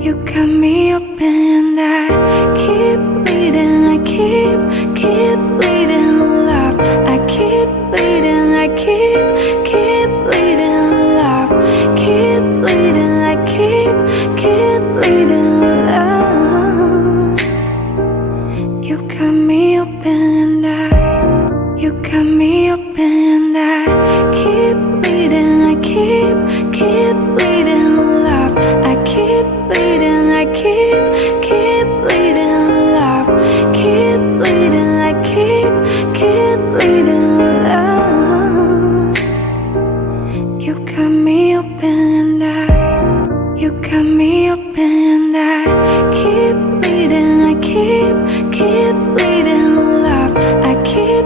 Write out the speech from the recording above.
You cut me open and I keep bleeding. I keep bleeding love. I keep bleeding. I keep bleeding love. Keep bleeding. I keep bleeding love. You cut me open and you cut me open and I keep bleeding. I keep bleeding love. I keep bleeding. I keep bleeding love. Keep bleeding. I keep bleeding love. You cut me open and you cut me open and I keep bleeding. I keep bleeding love. I keep